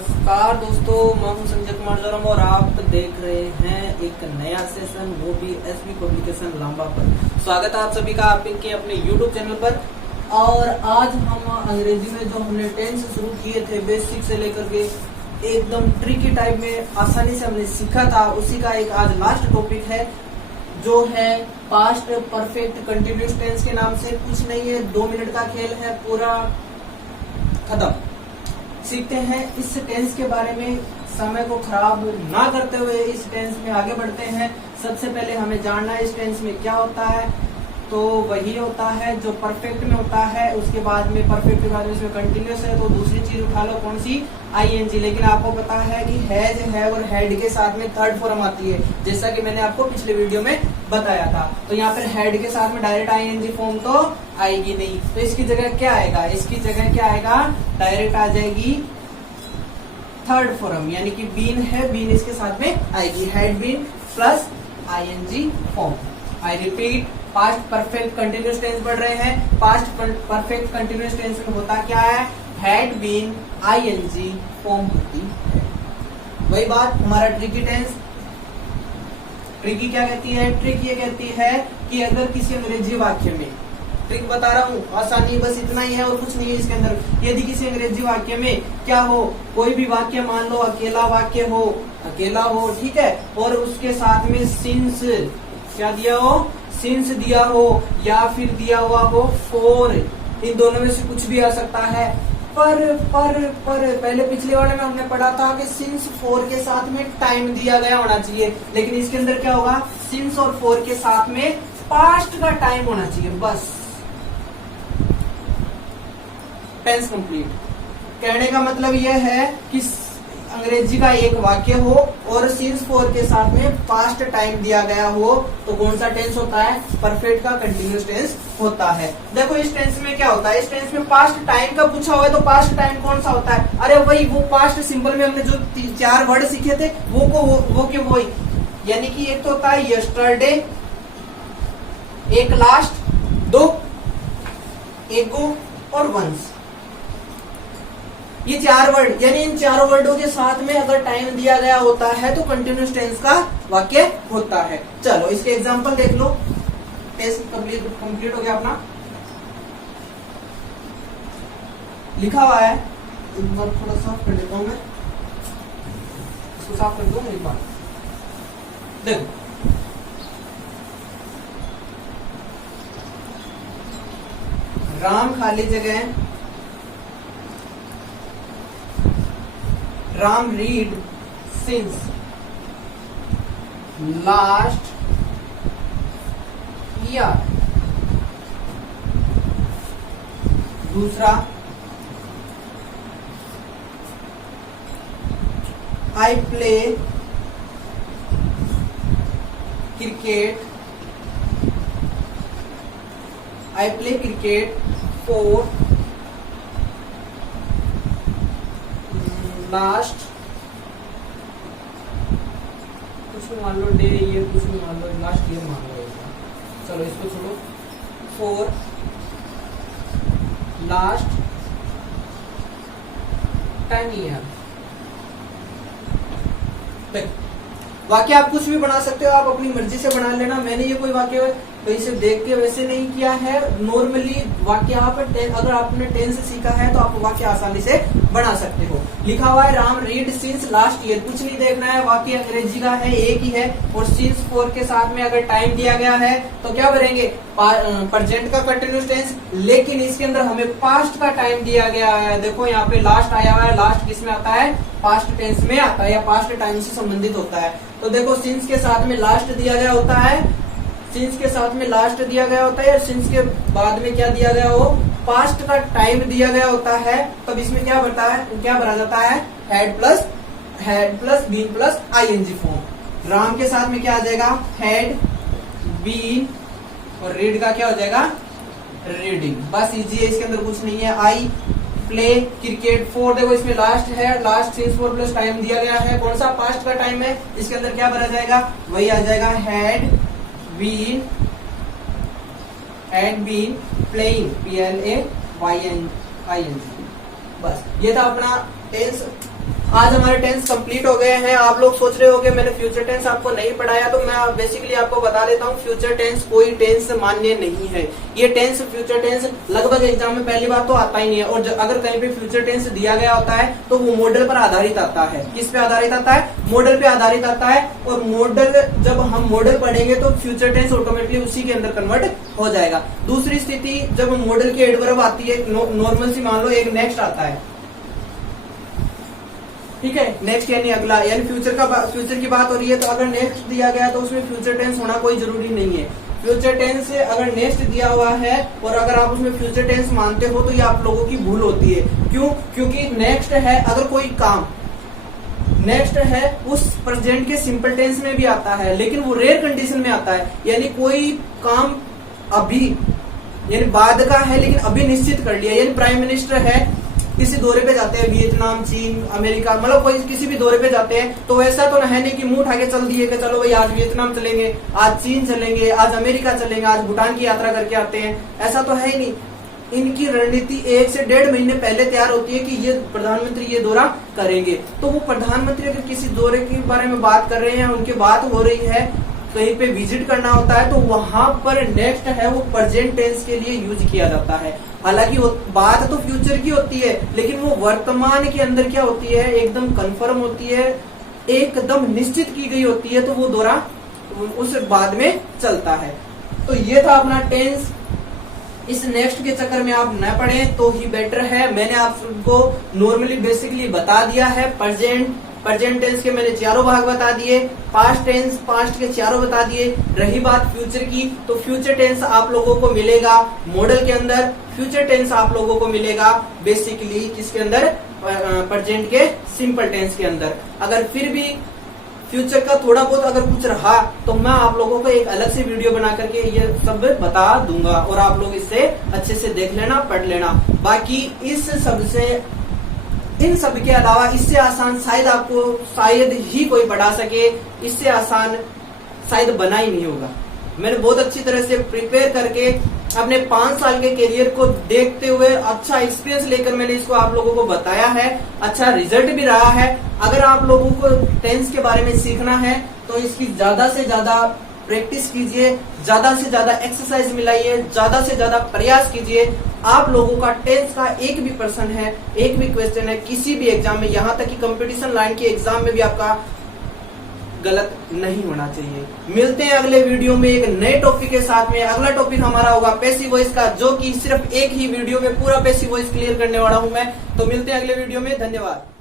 नमस्कार दोस्तों, मैं हूं संजय कुमार जोरम और आप देख रहे हैं एक नया सेशन, वो भी एसबी पब्लिकेशन लांबा पर। स्वागत है आप सभी का आपके अपने YouTube चैनल पर। और आज हम अंग्रेजी में जो हमने टेंस शुरू किए थे बेसिक से लेकर के एकदम ट्रिकी टाइप में आसानी से हमने सीखा था, उसी का एक आज लास्ट टॉपिक है जो है पास्ट परफेक्ट कंटिन्यूअस टेंस के नाम से। कुछ नहीं है, 2 मिनट का खेल है, पूरा खत्म। सीखते हैं इस टेंस के बारे में, समय को खराब ना करते हुए इस टेंस में आगे बढ़ते हैं। सबसे पहले हमें जानना है इस टेंस में क्या होता है। तो वही होता है जो परफेक्ट में होता है, उसके बाद में परफेक्ट के बाद में इसमें कंटिन्यूअस है तो दूसरी चीज उठा लो, कौन सी? आईएनजी। लेकिन आपको पता है कि हैज, हैव और हैड के साथ में थर्ड फॉर्म आती है, जैसा कि मैंने आपको पिछले वीडियो में बताया था। तो यहाँ पर हैड के साथ में डायरेक्ट आईएनजी फॉर्म तो आएगी नहीं, तो इसकी जगह क्या आएगा? इसकी जगह क्या आएगा? डायरेक्ट आ जाएगी थर्ड फॉर्म, यानी कि बीन है, बीन इसके साथ में आएगी, had been plus ING form. I repeat, past perfect continuous tense पढ़ रहे हैं। पास्ट परफेक्ट कंटिन्यूअस टेंस में होता क्या है? हैड बीन आईएनजी फॉर्म होती है। वही बात हमारा ट्रिकी टेंस। ट्रिकी क्या कहती है? ट्रिक ये कहती है कि अगर किसी अंग्रेजी वाक्य में, ट्रिक बता रहा हूँ, आसानी बस इतना ही है और कुछ नहीं है इसके अंदर। यदि किसी अंग्रेजी वाक्य में क्या हो, कोई भी वाक्य मान लो अकेला वाक्य हो, अकेला हो, ठीक है, और उसके साथ में सिंस क्या दिया हो? सिंस दिया हो, या फिर दिया हुआ हो फॉर, इन दोनों में से कुछ भी आ सकता है। पर पहले पिछले वाले में हमने पढ़ा था कि सिंस फॉर के साथ में टाइम दिया गया होना चाहिए, लेकिन इसके अंदर क्या होगा? सिंस और फॉर के साथ में पास्ट का टाइम होना चाहिए, बस। Tense complete. कहने का मतलब यह है कि अंग्रेजी का एक वाक्य हो और सिंस फॉर के साथ में पास्ट टाइम दिया गया हो, तो कौन सा टेंस होता है? परफेक्ट का कंटिन्यूअस टेंस होता है। देखो इस टेंस में क्या होता है, इस टेंस में पास्ट टाइम का पूछा हुआ है, तो पास्ट टाइम कौन सा होता है? अरे वही वो पास्ट सिंपल में हमने जो 4 वर्ड सीखे थे वो के वही, यानी कि एक तो होता है यस्टरडे, एक लास्ट, 2 एगो और वंस। ये 4 वर्ड, यानी इन 4 वर्डों के साथ में अगर टाइम दिया गया होता है तो कंटिन्यूअस टेंस का वाक्य होता है। चलो इसके एग्जांपल देख लो। टेस्ट कंप्लीट हो गया अपना, लिखा हुआ है। एक बार थोड़ा साफ कर देता हूं मैं, इसको साफ कर दूं एक बार। देखो राम खाली जगह, Ram read since last year. दूसरा, I play cricket, I play cricket for last, कुछ मान लो डे, ईयर कुछ भी मान लो, लास्ट ईयर मान लो। चलो इसको छोड़ो, फॉर लास्ट 10 ईयर। वाक्य आप कुछ भी बना सकते हो, आप अपनी मर्जी से बना लेना। मैंने ये कोई वाक्य कहीं से देख के वैसे नहीं किया है। नॉर्मली वाक्य आप अगर आपने टेंस सीखा है तो आप वाक्य आसानी से बना सकते हो। लिखा हुआ है Ram read since last year, कुछ नहीं देखना है, वाक्य अंग्रेजी का है, एक ही है, और सिंस फॉर के साथ में अगर टाइम दिया गया है तो क्या भरेंगे? प्रेजेंट का कंटिन्यूअस टेंस, लेकिन इसके अंदर हमें पास्ट का टाइम दिया गया है। देखो यहाँ पे लास्ट आया हुआ है, लास्ट किस में आता है? पास्ट टेंस में आता है, या पास्ट टाइम से संबंधित होता है। तो देखो सिंस के साथ में लास्ट दिया गया होता है, सिंस के साथ में लास्ट दिया गया होता है, और सिंस के बाद में क्या दिया गया हो? पास्ट का टाइम दिया गया होता है। तब इसमें क्या भरा जाता है? Had plus been plus ING form. Ram के साथ में क्या आ जाएगा? हैड बीन, और रीड का क्या हो जाएगा? रीडिंग। बस इजी है, इसके अंदर कुछ नहीं है। आई प्ले क्रिकेट फॉर, देखो इसमें लास्ट है, last since for plus time दिया गया है, कौन सा? पास्ट का टाइम है। इसके अंदर क्या भरा जाएगा? वही आ जाएगा, हैड बीन प्लेइंग, PLAYING। बस ये था अपना टेंस। आज हमारे टेंस कंप्लीट हो गए हैं। आप लोग सोच रहे हो कि मैंने फ्यूचर टेंस आपको नहीं पढ़ाया, तो मैं बेसिकली आपको बता देता हूँ फ्यूचर टेंस कोई टेंस मान्य नहीं है। ये टेंस फ्यूचर टेंस लगभग एग्जाम में पहली बार तो आता ही नहीं है, और अगर कहीं पे फ्यूचर टेंस दिया गया होता है तो वो मॉडल पर आधारित आता है। किस पे आधारित आता है? मॉडल पे आधारित आता है। और मॉडल, जब हम मॉडल पढ़ेंगे तो फ्यूचर टेंस ऑटोमेटिकली उसी के अंदर कन्वर्ट हो जाएगा। दूसरी स्थिति, जब मॉडल की एडवर्ब आती है, नॉर्मल सी मान लो एक नेक्स्ट आता है, ठीक है, नेक्स्ट यानी अगला, यानी फ्यूचर की बात हो रही है, तो अगर नेक्स्ट दिया गया तो उसमें फ्यूचर टेंस होना कोई जरूरी नहीं है। फ्यूचर टेंस अगर नेक्स्ट दिया हुआ है और अगर आप उसमें फ्यूचर टेंस मानते हो तो ये आप लोगों की भूल होती है। क्यों? क्योंकि नेक्स्ट है, अगर कोई काम नेक्स्ट है उस प्रेजेंट के सिंपल टेंस में भी आता है, लेकिन वो रेयर कंडीशन में आता है। यानी कोई काम अभी यानी बाद का है लेकिन अभी निश्चित कर लिया, यानी प्राइम मिनिस्टर है, किसी दौरे पे जाते हैं, वियतनाम, चीन, अमेरिका, मतलब कोई किसी भी दौरे पे जाते हैं, तो ऐसा तो है नहीं कि मुंह उठा के चल दिए कि चलो भाई आज वियतनाम चलेंगे, आज चीन चलेंगे, आज अमेरिका चलेंगे, आज भूटान की यात्रा करके आते हैं, ऐसा तो है ही नहीं। इनकी रणनीति 1 से 1.5 महीने पहले तैयार होती है कि ये प्रधानमंत्री ये दौरा करेंगे। तो वो प्रधानमंत्री अगर किसी दौरे के बारे में बात कर रहे हैं, उनकी बात हो रही है, कहीं पे विजिट करना होता है, तो वहां पर नेक्स्ट है वो प्रेजेंट टेंस के लिए यूज किया जाता है। हालांकि बात तो फ्यूचर की होती है, लेकिन वो वर्तमान के अंदर क्या होती है, एकदम कंफर्म होती है, एकदम निश्चित की गई होती है, तो वो दौरा उस बाद में चलता है। तो ये था अपना टेंस। इस नेक्स्ट के चक्कर में आप न पढ़ें तो ही बेटर है। मैंने आपको नॉर्मली बेसिकली बता दिया है। प्रेजेंट टेंस के मैंने चारों भाग बता दिए, पास्ट टेंस पास्ट के चारों बता दिए। रही बात फ्यूचर की, तो फ्यूचर टेंस आप लोगों को मिलेगा मॉडल के अंदर, फ्यूचर टेंस आप लोगों को मिलेगा बेसिकली किसके अंदर, प्रेजेंट के सिंपल टेंस के अंदर। अगर फिर भी फ्यूचर का थोड़ा बहुत अगर कुछ रहा तो मैं आप लोगों को एक अलग से वीडियो बना करके ये सब बता दूंगा, और आप लोग इससे अच्छे से देख लेना, पढ़ लेना। बाकी इन सब के अलावा इससे आसान शायद ही कोई पढ़ा सके, इससे आसान शायद बना ही नहीं होगा। मैंने बहुत अच्छी तरह से प्रिपेयर करके अपने 5 साल के करियर को देखते हुए अच्छा एक्सपीरियंस लेकर मैंने इसको आप लोगों को बताया है। अच्छा रिजल्ट भी रहा है। अगर आप लोगों को टेंस के बारे में सीखना है तो इसकी ज्यादा से ज्यादा प्रैक्टिस कीजिए, ज्यादा से ज्यादा एक्सरसाइज मिलाइए, ज्यादा से ज्यादा प्रयास कीजिए। आप लोगों का टेंस का एक भी प्रश्न है, एक भी क्वेश्चन है किसी भी एग्जाम में, यहाँ तक कि कंपटीशन लाइन के एग्जाम में भी आपका गलत नहीं होना चाहिए। मिलते हैं अगले वीडियो में एक नए टॉपिक के साथ में। अगला टॉपिक हमारा होगा पैसिव वॉइस का, जो कि सिर्फ एक ही वीडियो में पूरा पैसिव वॉइस क्लियर करने वाला हूं मैं। तो मिलते हैं अगले वीडियो में। धन्यवाद।